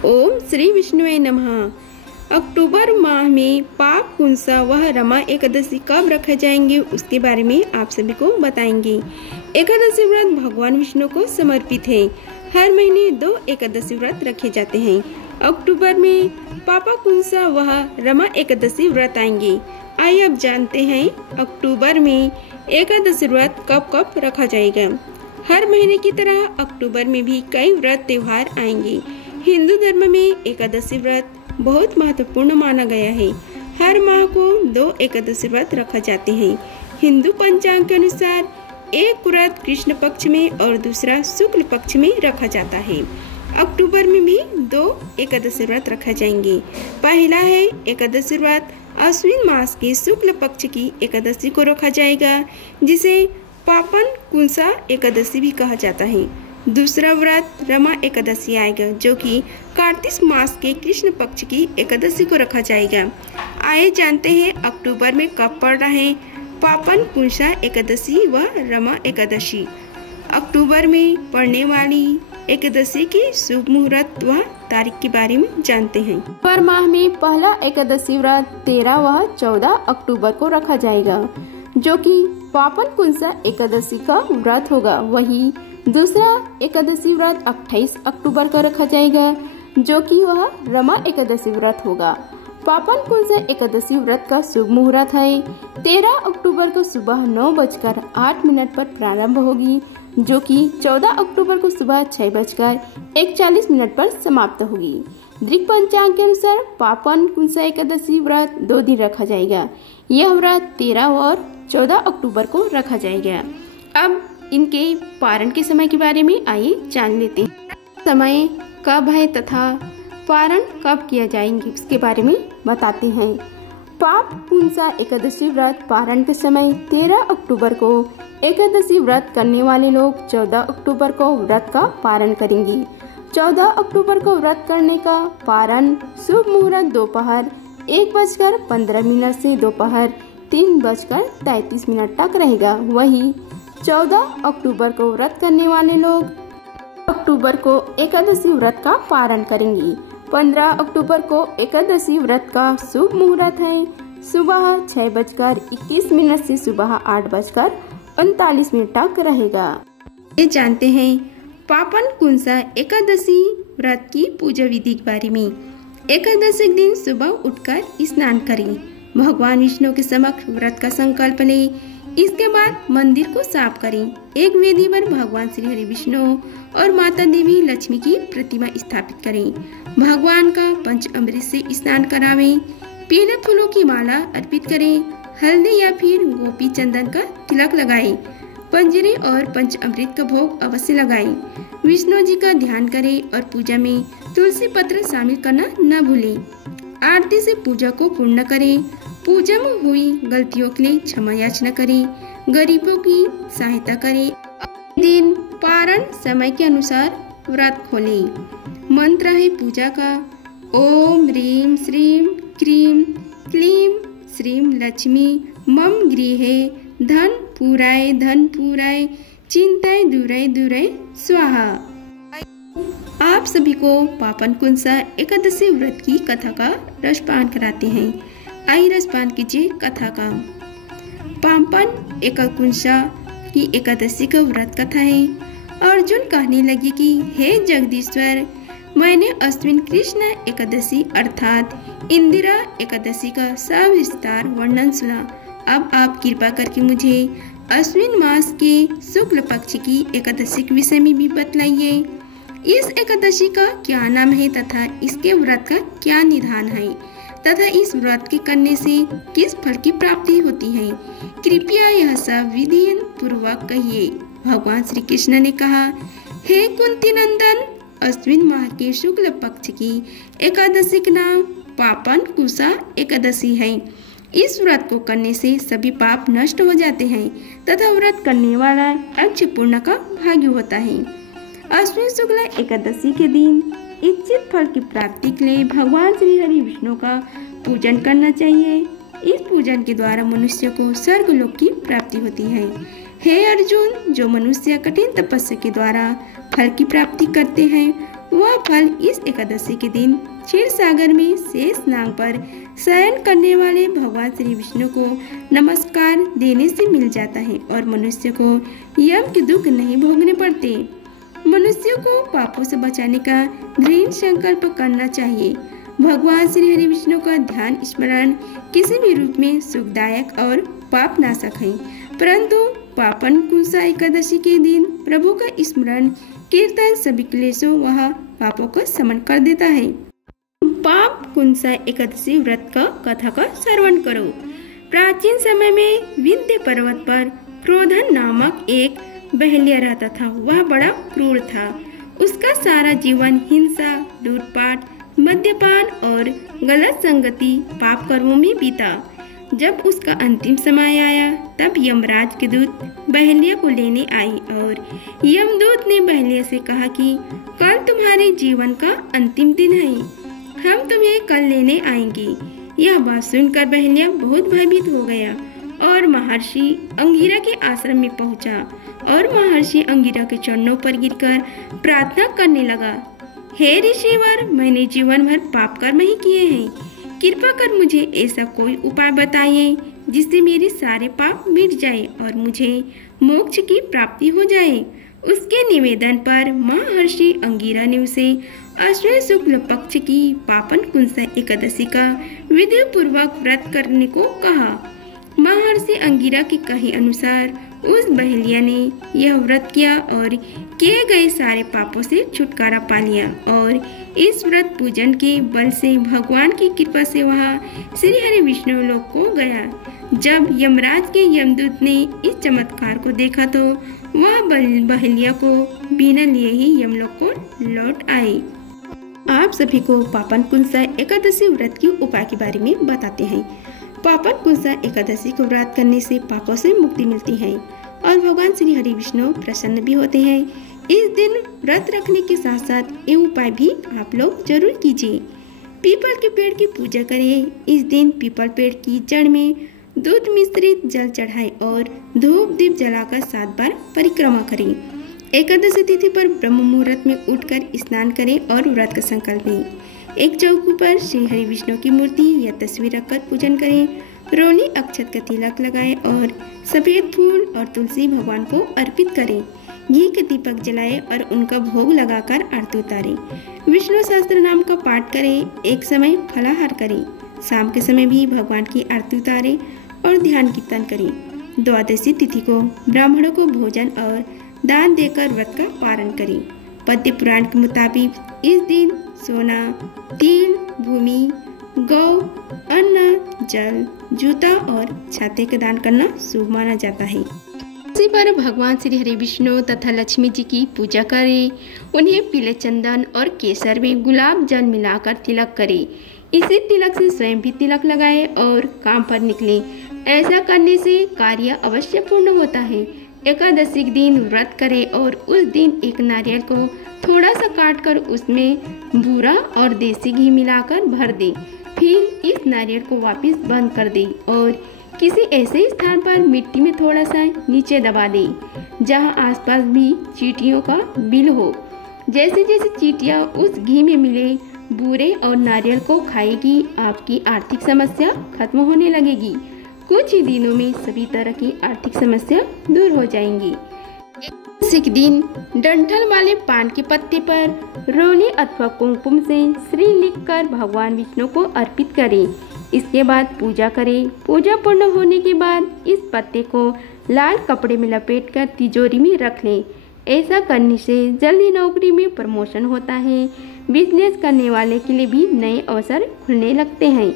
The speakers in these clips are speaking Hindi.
ओम श्री विष्णुवे नमः। अक्टूबर माह में पाप कुंसा व रमा एकादशी कब रखे जाएंगे उसके बारे में आप सभी को बताएंगे। एकादशी व्रत भगवान विष्णु को समर्पित है। हर महीने 2 एकादशी व्रत रखे जाते हैं। अक्टूबर में पापा कुंसा व रमा एकादशी व्रत आएंगे। आइए अब जानते हैं अक्टूबर में एकादशी व्रत कब कब रखा जाएगा। हर महीने की तरह अक्टूबर में भी कई व्रत त्योहार आएंगे। हिंदू धर्म में एकादशी व्रत बहुत महत्वपूर्ण माना गया है। हर माह को 2 एकादशी व्रत रखा जाते हैं। हिंदू पंचांग के अनुसार एक व्रत कृष्ण पक्ष में और दूसरा शुक्ल पक्ष में रखा जाता है। अक्टूबर में भी 2 एकादशी व्रत रखा जाएंगे। पहला है एकादशी व्रत अश्विन मास के शुक्ल पक्ष की एकादशी को रखा जाएगा, जिसे पापन कुंसा एकादशी भी कहा जाता है। दूसरा व्रत रमा एकादशी आएगा, जो कि कार्तिक मास के कृष्ण पक्ष की एकादशी को रखा जाएगा। आइए जानते हैं अक्टूबर में कब पड़ रहा है पापन कुंसा एकादशी व रमा एकादशी। अक्टूबर में पड़ने वाली एकादशी की शुभ मुहूर्त व तारीख के बारे में जानते हैं। अक्टूबर माह में पहला एकादशी व्रत 13 व 14 अक्टूबर को रखा जाएगा, जो कि पापन कुंसा एकादशी का व्रत होगा। वही दूसरा एकादशी व्रत 28 अक्टूबर को रखा जाएगा, जो कि वह रमा एकादशी व्रत होगा। पापन कुंसा एकादशी व्रत का शुभ मुहूर्त है 13 अक्टूबर को सुबह 9:08 पर प्रारंभ होगी, जो कि 14 अक्टूबर को सुबह 6:41 पर समाप्त होगी। दृक पंचांग के अनुसार पापन कुंसा एकादशी व्रत 2 दिन रखा जाएगा। यह व्रत 13 और 14 अक्टूबर को रखा जाएगा। अब इनके पारण के समय के बारे में आइए जान लेते हैं। समय कब है तथा पारण कब किया जाएंगे उसके बारे में बताते हैं। पाप कुंसा एकादशी व्रत पारण के समय 13 अक्टूबर को एकादशी व्रत करने वाले लोग 14 अक्टूबर को व्रत का पारण करेंगे। 14 अक्टूबर को व्रत करने का पारण शुभ मुहूर्त दोपहर 1:15 से दोपहर 3:33 तक रहेगा। वही 14 अक्टूबर को व्रत करने वाले लोग अक्टूबर को एकादशी व्रत का पारण करेंगे। 15 अक्टूबर को एकादशी व्रत का शुभ मुहूर्त है सुबह 6:21 से सुबह 8:39 तक रहेगा। ये जानते हैं पापन कुंसा एकादशी व्रत की पूजा विधि के बारे में। एकादशी के दिन सुबह उठकर स्नान करें, भगवान विष्णु के समक्ष व्रत का संकल्प लें। इसके बाद मंदिर को साफ करें। एक वेदी पर भगवान श्री हरि विष्णु और माता देवी लक्ष्मी की प्रतिमा स्थापित करें। भगवान का पंचामृत से स्नान करावें। पीले फूलों की माला अर्पित करें। हल्दी या फिर गोपी चंदन का तिलक लगाएं। पंजरे और पंचामृत का भोग अवश्य लगाएं। विष्णु जी का ध्यान करें और पूजा में तुलसी पत्र शामिल करना न भूलें। आरती से पूजा को पूर्ण करें। पूजा में हुई गलतियों के लिए क्षमा याचना करें। गरीबों की सहायता करें। दिन पारण समय के अनुसार व्रत खोलें। मंत्र है पूजा का ओम ह्रीं श्रीं क्रीं क्लीं श्रीं लक्ष्मी मम गृहे धन पूराय चिंताय दूराय स्वाहा। आप सभी को पापन कुंसा एकादशी व्रत की कथा का रसपान कराते हैं। आइए रसपान कीजिए कथा का। पापन एकाकुंसा की एकादशी का व्रत कथा है। अर्जुन कहने लगे कि हे जगदीश्वर, मैंने अश्विन कृष्ण एकादशी अर्थात इंदिरा एकादशी का सविस्तार वर्णन सुना। अब आप कृपा करके मुझे अश्विन मास के शुक्ल पक्ष की एकादशी के विषय में भी बतलाइए। इस एकादशी का क्या नाम है तथा इसके व्रत का क्या निधान है तथा इस व्रत के करने से किस फल की प्राप्ति होती है, कृपया यह सब विधि पूर्वक कहिए। भगवान श्री कृष्ण ने कहा, हे कुंती नंदन, अश्विन माह के शुक्ल पक्ष की एकादशी का नाम पापन कुंसा एकादशी है। इस व्रत को करने से सभी पाप नष्ट हो जाते हैं तथा व्रत करने वाला अक्षय पूर्ण का भाग्य होता है। अश्विन शुक्ल एकादशी के दिन इच्छित फल की प्राप्ति के लिए भगवान श्री हरि विष्णु का पूजन करना चाहिए। इस पूजन के द्वारा मनुष्य को स्वर्गलोक की प्राप्ति होती है। हे अर्जुन, जो मनुष्य कठिन तपस्या के द्वारा फल की प्राप्ति करते हैं वह फल इस एकादशी के दिन क्षीर सागर में शेष नाग पर शयन करने वाले भगवान श्री विष्णु को नमस्कार देने से मिल जाता है और मनुष्य को यम के दुख नहीं भोगने पड़ते। मनुष्यों को पापों से बचाने का दृढ़ संकल्प करना चाहिए। भगवान श्री हरि विष्णु का ध्यान स्मरण किसी भी रूप में सुखदायक और पाप नाशक है, परंतु पापन कुंसा एकादशी के दिन प्रभु का स्मरण कीर्तन सभी क्लेशों व पापों को समन कर देता है। पाप कुंसा एकादशी व्रत का कथा का श्रवण करो। प्राचीन समय में विंध्य पर्वत पर क्रोधन नामक एक बहलिया रहता था। वह बड़ा क्रूर था। उसका सारा जीवन हिंसा, लूटपाट, मद्यपान और गलत संगति पाप कर्मों में बीता। जब उसका अंतिम समय आया तब यमराज के दूत बहलिया को लेने आई और यमदूत ने बहलिया से कहा कि कल तुम्हारे जीवन का अंतिम दिन है, हम तुम्हें कल लेने आएंगे। यह बात सुनकर बहलिया बहुत भयभीत हो गया और महर्षि अंगिरा के आश्रम में पहुंचा और महर्षि अंगिरा के चरणों पर गिरकर प्रार्थना करने लगा। हे ऋषिवर, मैंने जीवन भर पाप कर्म ही किए हैं। कृपा कर मुझे ऐसा कोई उपाय बताइए जिससे मेरे सारे पाप मिट जाए और मुझे मोक्ष की प्राप्ति हो जाए। उसके निवेदन पर महर्षि अंगिरा ने उसे अश्विन शुक्ल पक्ष की पापन कुंसा एकादशी का विधि पूर्वक व्रत करने को कहा। महर्षि अंगिरा के कहे अनुसार उस बहलिया ने यह व्रत किया और किए गए सारे पापों से छुटकारा पा लिया और इस व्रत पूजन के बल से भगवान की कृपा से वह श्री हरि विष्णु लोक को गया। जब यमराज के यमदूत ने इस चमत्कार को देखा तो वह बहलिया को बिना लिए ही यमलोक को लौट आए। आप सभी को पापन कुंसा एकादशी व्रत के उपाय के बारे में बताते हैं। पापन कुंसा एकादशी को व्रत करने से पापों से मुक्ति मिलती है और भगवान श्री हरि विष्णु प्रसन्न भी होते हैं। इस दिन व्रत रखने के साथ साथ ये उपाय भी आप लोग जरूर कीजिए। पीपल के पेड़ की पूजा करें। इस दिन पीपल पेड़ की जड़ में दूध मिश्रित जल चढ़ाएं और धूप दीप जलाकर 7 बार परिक्रमा करें। एकादशी तिथि पर ब्रह्म मुहूर्त में उठकर स्नान करें और व्रत का संकल्प लें। एक चौकी पर श्री हरि विष्णु की मूर्ति या तस्वीर रखकर पूजन करें। रोली अक्षत का तिलक लगाएं और सफेद फूल और तुलसी भगवान को अर्पित करें। घी के दीपक जलाएं और उनका भोग लगाकर आरती उतारें। विष्णु सहस्त्र नाम का पाठ करें। एक समय फलाहार करें। शाम के समय भी भगवान की आरती उतारें और ध्यान कीर्तन करें। द्वादशी तिथि को ब्राह्मणों को भोजन और दान देकर व्रत का पारण करें। पद्य पुराण के मुताबिक इस दिन सोना, तिल, भूमि, गौ, अन्न, जल, जूता और छाते का दान करना शुभ माना जाता है। इसी पर भगवान श्री हरि विष्णु तथा लक्ष्मी जी की पूजा करें। उन्हें पीले चंदन और केसर में गुलाब जल मिलाकर तिलक करें। इसी तिलक से स्वयं भी तिलक लगाएं और काम पर निकले। ऐसा करने से कार्य अवश्य पूर्ण होता है। एकादशी के दिन व्रत करें और उस दिन एक नारियल को थोड़ा सा काटकर उसमें बूरा और देसी घी मिलाकर भर दें। फिर इस नारियल को वापस बंद कर दें और किसी ऐसे स्थान पर मिट्टी में थोड़ा सा नीचे दबा दें जहां आसपास भी चींटियों का बिल हो। जैसे जैसे चींटियां उस घी में मिले बूरे और नारियल को खाएगी, आपकी आर्थिक समस्या खत्म होने लगेगी। कुछ ही दिनों में सभी तरह की आर्थिक समस्या दूर हो जाएंगी। एकादशी के दिन डंठल वाले पान के पत्ते पर रोली अथवा कुमकुम से श्री लिखकर भगवान विष्णु को अर्पित करें। इसके बाद पूजा करें। पूजा पूर्ण होने के बाद इस पत्ते को लाल कपड़े में लपेटकर तिजोरी में रख लें। ऐसा करने से जल्दी नौकरी में प्रमोशन होता है। बिजनेस करने वाले के लिए भी नए अवसर खुलने लगते हैं।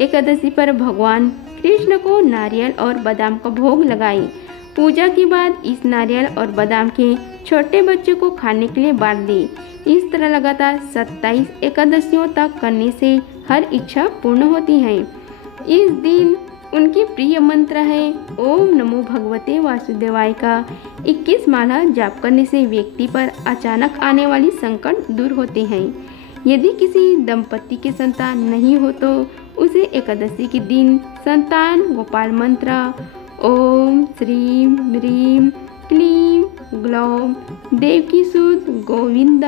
एकादशी पर भगवान कृष्ण को नारियल और बादाम का भोग लगाएं। पूजा के बाद इस नारियल और बादाम के छोटे बच्चे को खाने के लिए बांट दें। इस तरह लगातार 27 एकादशियों तक करने से हर इच्छा पूर्ण होती है। इस दिन उनकी प्रिय मंत्र है ओम नमो भगवते वासुदेवाय का 21 माला जाप करने से व्यक्ति पर अचानक आने वाली संकट दूर होते हैं। यदि किसी दंपति के संतान नहीं हो तो उसे एकादशी के दिन संतान गोपाल मंत्र ओम श्रीम ह्रीम क्लीम ग्लौम देवकी सुत गोविंद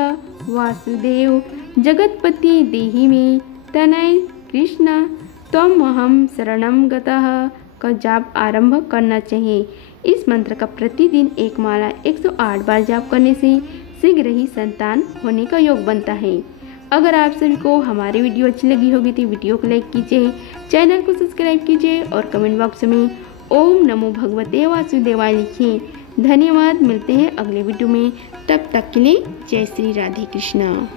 वासुदेव जगतपति देहि मे तनय कृष्ण त्वमहं शरणं गतः का जाप आरंभ करना चाहिए। इस मंत्र का प्रतिदिन एक माला 108 बार जाप करने से शीघ्र ही संतान होने का योग बनता है। अगर आप सभी को हमारी वीडियो अच्छी लगी होगी तो वीडियो को लाइक कीजिए, चैनल को सब्सक्राइब कीजिए और कमेंट बॉक्स में ओम नमो भगवते वासुदेवाय लिखिए। धन्यवाद। मिलते हैं अगले वीडियो में, तब तक के लिए जय श्री राधे कृष्णा।